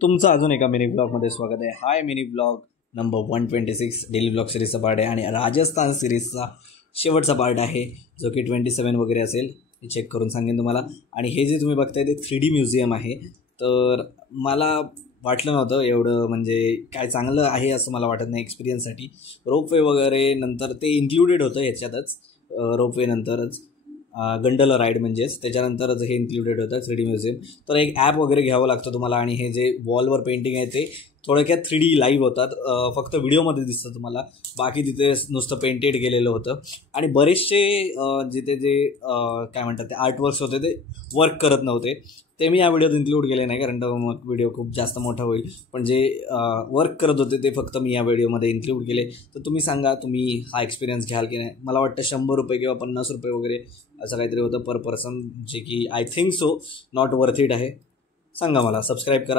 तुमचं अजून एका मिनी ब्लॉगमध्ये स्वागत आहे. Hi, mini blog number 126 daily blog सिरीजचा पार्ट आहे आणि राजस्थान सिरीजचा शेवटचा पार्ट आहे, जो की 27 वगैरे असेल. मी चेक करून सांगेन तुम्हाला. आणि हे जे तुम्ही बघताय ते 3D म्युझियम आहे. तर मला वाटलं नव्हतं एवढं म्हणजे काय चांगलं आहे असं मला वाटत नाही एक्सपिरियन्ससाठी. रोपवे वगैरे नंतर ते इन्क्लुडेड होतं याच्यातच, रोपवे नंतरच गंडला राईड म्हणजेच त्याच्यानंतरच हे इन्क्लुडेड होतं 3D म्युझियम. तर एक ॲप वगैरे घ्यावं लागतं तुम्हाला. आणि हे जे वॉलवर पेंटिंग आहे ते थोडक्यात 3D लाईव्ह होतात. फक्त व्हिडिओमध्ये दिसतं तुम्हाला, बाकी तिथे नुसतं पेंटेड गेलेलं होतं. आणि बरेचसे जिथे जे काय म्हणतात ते आर्टवर्क्स होते ते वर्क करत नव्हते. ते मी या व्हिडिओत इन्क्लूड केले नाही, कारण मग व्हिडिओ खूप जास्त मोठा होईल. पण जे वर्क करत होते ते फक्त मी या व्हिडिओमध्ये इन्क्लूड केले. तर तुम्ही सांगा, तुम्ही हा एक्सपिरियन्स घ्याल की नाही. मला वाटतं 100 रुपये किंवा 50 रुपये वगैरे असं काहीतरी होतं पर पर्सन, जे की I think so not worth it आहे. सांगा मला. सबस्क्राईब करा.